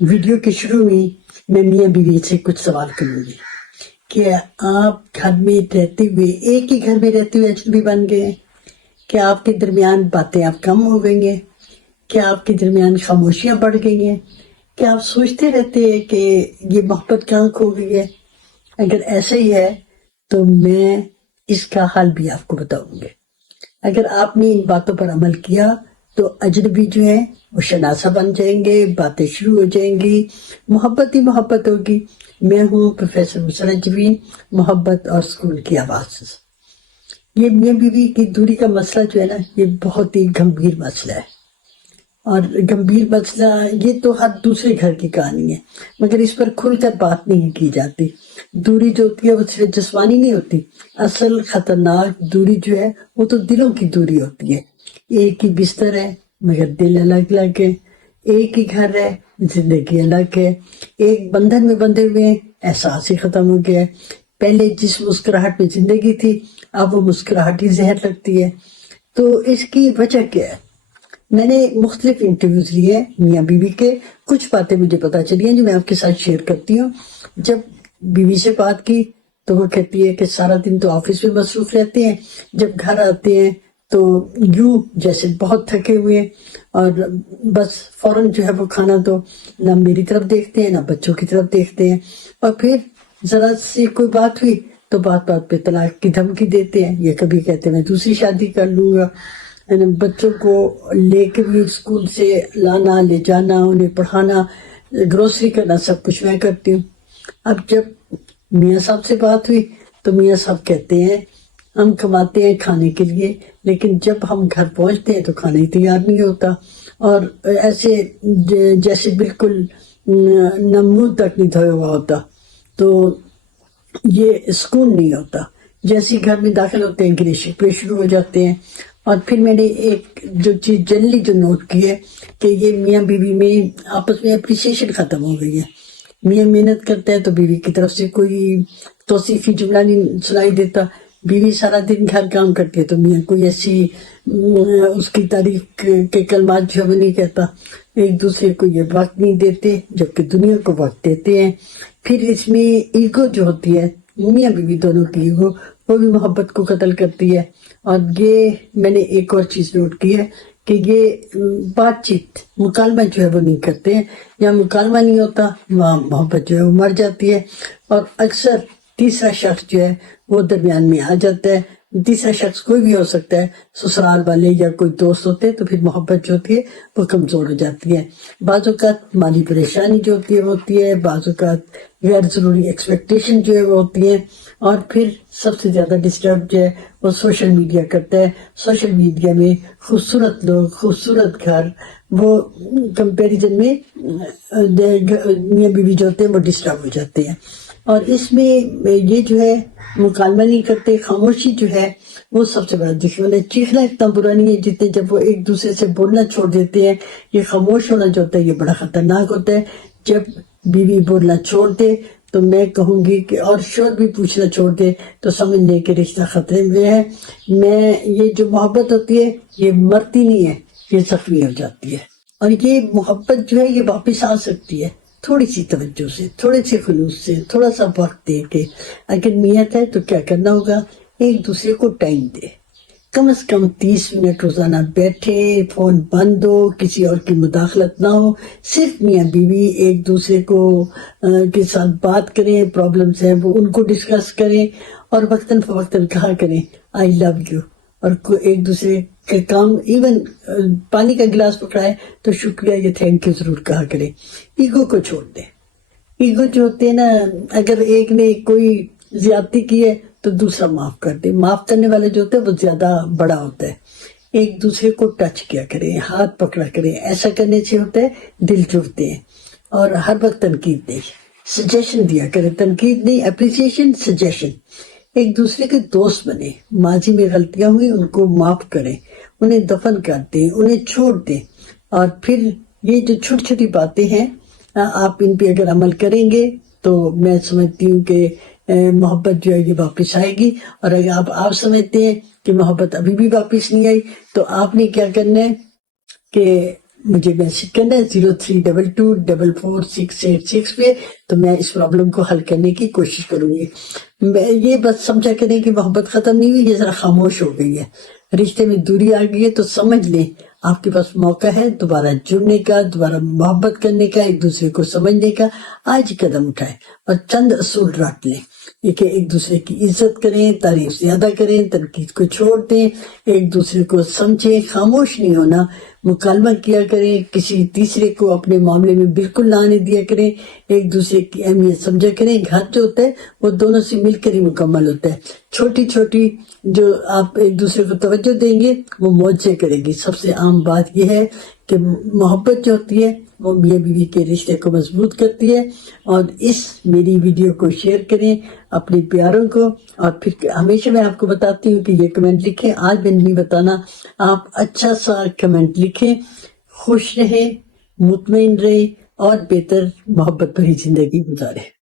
Video के शुरू में मैं मियाँ बीवी से कुछ सवाल करूंगी कि आप घर में रहते हुए, एक ही घर में रहते हुए अजनबी बन गए? क्या आपके दरमियान बातें आप कम हो गई हैं? क्या आपके दरमियान खामोशियां बढ़ गई हैं? क्या आप सोचते रहते हैं कि ये मोहब्बत कहाँ खो गई है? अगर ऐसा ही है तो मैं इसका हल भी आपको बताऊंगी। अगर आपने इन बातों पर अमल किया तो अजनबी जो है वो शनासा बन जाएंगे, बातें शुरू हो जाएंगी, मोहब्बत ही मोहब्बत होगी। मैं हूँ प्रोफेसर मुसर्रत जबीन, मोहब्बत और स्कूल की आवाज़। ये मियाँ बीवी की दूरी का मसला जो है ना, ये बहुत ही गंभीर मसला है। और गंभीर मसला ये तो हर दूसरे घर की कहानी है, मगर इस पर खुलकर बात नहीं की जाती। दूरी जो होती है वो सिर्फ जिस्मानी नहीं होती, असल खतरनाक दूरी जो है वो तो दिलों की दूरी होती है। एक ही बिस्तर है मगर दिल अलग अलग है, एक ही घर है जिंदगी अलग है, एक बंधन में बंधे हुए हैं, एहसास ही खत्म हो गया है। पहले जिस मुस्कुराहट में जिंदगी थी, अब वो मुस्कुराहट ही जहर लगती है। तो इसकी वजह क्या है? मैंने मुख्तलिफ इंटरव्यूज लिए मियाँ बीवी के, कुछ बातें मुझे पता चली हैं जो मैं आपके साथ शेयर करती हूँ। जब बीवी से बात की तो वो कहती है कि सारा दिन तो ऑफिस में मसरूफ रहते हैं, जब घर आते हैं तो यूं जैसे बहुत थके हुए हैं और बस फौरन जो है वो खाना तो ना मेरी तरफ देखते हैं ना बच्चों की तरफ देखते हैं, और फिर जरा सी कोई बात हुई तो बात बात पे तलाक की धमकी देते हैं, ये कभी कहते हैं मैं दूसरी शादी कर लूंगा। बच्चों को लेके भी स्कूल से लाना ले जाना, उन्हें पढ़ाना, ग्रोसरी करना, सब कुछ मैं करती हूँ। अब जब मियाँ साहब से बात हुई तो मियाँ साहब कहते हैं हम कमाते हैं खाने के लिए, लेकिन जब हम घर पहुंचते हैं तो खाना ही तैयार नहीं होता, और ऐसे जैसे बिल्कुल न मुंह तक नहीं धोया हुआ होता। तो ये सुकून नहीं होता। जैसे घर में दाखिल होते हैं गिले शिकवे शुरू हो जाते हैं। और फिर मैंने एक जो चीज जनरली जो नोट की है कि ये मियाँ बीवी में आपस में अप्रिसिएशन खत्म हो गई है। मियाँ मेहनत करता है तो बीवी की तरफ से कोई तौसीफी जुमला नहीं सुनाई देता। बीवी सारा दिन घर काम करती है तो मियाँ कोई ऐसी उसकी तारीफ के कलमात जो है वो नहीं कहता। एक दूसरे को ये वक्त नहीं देते जबकि दुनिया को वक्त देते हैं। फिर इसमें ईगो जो होती है, मियाँ बीवी दोनों की ईगो, वो भी मोहब्बत को कत्ल करती है। और ये मैंने एक और चीज नोट की है कि ये बातचीत मुकालमा जो है वो नहीं करते हैं। यहाँ मुकालमा नहीं होता वहाँ मोहब्बत जो है वो मर जाती है, और अक्सर तीसरा शख्स जो है वो दरमियान में आ जाता है। तीसरा शख्स कोई भी हो सकता है, ससुराल वाले या कोई दोस्त होते हैं, तो फिर मोहब्बत जो होती है वो कमजोर हो जाती है। बाज़ औक़ात माली परेशानी जो होती है, बाज़ औक़ात गैर जरूरी एक्सपेक्टेशन जो है वो होती है, और फिर सबसे ज्यादा डिस्टर्ब जो है वो सोशल मीडिया करता है। सोशल मीडिया में खूबसूरत लोग, खूबसूरत घर, वो कंपैरिजन में मियाँ बीवी जो होते हैं वो डिस्टर्ब हो जाते हैं। और इसमें ये जो है मुकालमा नहीं करते, खामोशी जो है वो सबसे बड़ा दुश्मन है। चीखना इतना बुरा नहीं है जितने जब वो एक दूसरे से बोलना छोड़ देते हैं। ये खामोश होना जो होता है ये बड़ा खतरनाक होता है। जब बीवी बोलना छोड़ दे तो मैं कहूंगी कि, और शोर भी पूछना छोड़ दे, तो समझ ले कि रिश्ता खतरे में है। ये जो मोहब्बत होती है ये मरती नहीं है, ये जख्मी हो जाती है। और ये मोहब्बत जो है ये वापस आ सकती है थोड़ी सी तवज्जो से, थोड़े से खुलूस से, थोड़ा सा वक्त दे के। अगर नियत है तो क्या करना होगा, एक दूसरे को टाइम दे, कम से कम 30 मिनट रोजाना बैठे, फोन बंद हो, किसी और की मुदाखलत ना हो, सिर्फ मियाँ बीवी एक दूसरे को के साथ बात करें, प्रॉब्लम्स हैं वो उनको डिस्कस करें, और वक्तन फवक्तन कहा करें आई लव यू, और एक दूसरे के काम, इवन पानी का गिलास पकड़ाए तो शुक्रिया या थैंक यू जरूर कहा करें। ईगो को छोड़ दे। ईगो जो होते हैं ना, अगर एक ने कोई ज्यादती की है तो दूसरा माफ कर दे। माफ करने वाले जो होते हैं वो ज्यादा बड़ा होता है। एक दूसरे को टच किया करें, हाथ पकड़ा करें, ऐसा करने से होता है दिल जुड़ते हैं। और हर वक्त तनकीद नहीं, सजेशन दिया करें, तनकीद नहीं, अप्रिसिएशन, सजेशन। एक दूसरे के दोस्त बने, माजी में गलतियां हुई उनको माफ करें, उन्हें दफन कर दें, उन्हें छोड़ दें। और फिर ये जो छोटी छोटी बातें हैं आप इन पे अगर अमल करेंगे तो मैं समझती हूँ कि मोहब्बत जो है ये वापस आएगी। और अगर आप समझते हैं कि मोहब्बत अभी भी वापस नहीं आई तो आपने क्या करना है कि मुझे मैसेज करना है 0322444686 पे, तो मैं इस प्रॉब्लम को हल करने की कोशिश करूंगी। मैं ये बस समझा करें कि मोहब्बत खत्म नहीं हुई, ये जरा खामोश हो गई है, रिश्ते में दूरी आ गई है, तो समझ लें आपके पास मौका है दोबारा जुड़ने का, दोबारा मोहब्बत करने का, एक दूसरे को समझने का। आज ही कदम उठाएं और चंद असूल रख लें, ये कि एक दूसरे की इज्जत करें, तारीफ ज्यादा करें, तनकीद को छोड़ दें, एक दूसरे को समझें, खामोश नहीं होना, मुकालमा किया करें, किसी तीसरे को अपने मामले में बिल्कुल ना आने दिया करें, एक दूसरे की अहमियत समझा करें। घर जो होता है वो दोनों से मिलकर ही मुकम्मल होता है। छोटी छोटी जो आप एक दूसरे को तवज्जो देंगे वो मौजे करेगी। सबसे आम बात यह है कि मोहब्बत जो होती है वो मियाँ बीवी के रिश्ते को मजबूत करती है। और इस मेरी वीडियो को शेयर करें अपने प्यारों को। और फिर हमेशा मैं आपको बताती हूँ कि ये कमेंट लिखें, आज मैंने नहीं बताना, आप अच्छा सा कमेंट लिखें। खुश रहें, मुतमईन रहें और बेहतर मोहब्बत भरी जिंदगी गुजारें।